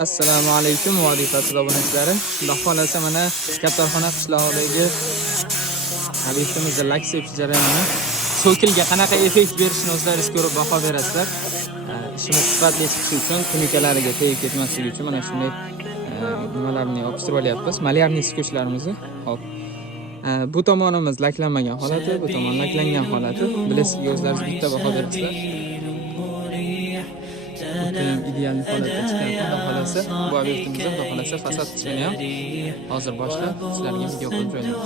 Assalomu alaykum vodiy fasl obunachilari. Xudo xolasa mana Kaptarxona qishlog'idagi obyektimizda lak sepish jarayoni so'kilga qanaqa effekt berishini o'zlaringiz ko'rib baho berasizlar. Ishimiz sifatli chiqishi uchun kunikalariga tegib ketmasligi uchun mana shunday nimalarni yopishtirib olyapmiz. Malyarniy skochlarimizni. Hop. Bu tomonimiz laklanmagan holati, bu tomon laklangan holati. Bilasiz, o'zlaringiz bitta baho berasizlar. Ideal holatda chiqqan xudo xolasa bu obyektimizda xudo xolasa fasad qismini ham hozir boshlab sizlarga video qilib jo'naymiz.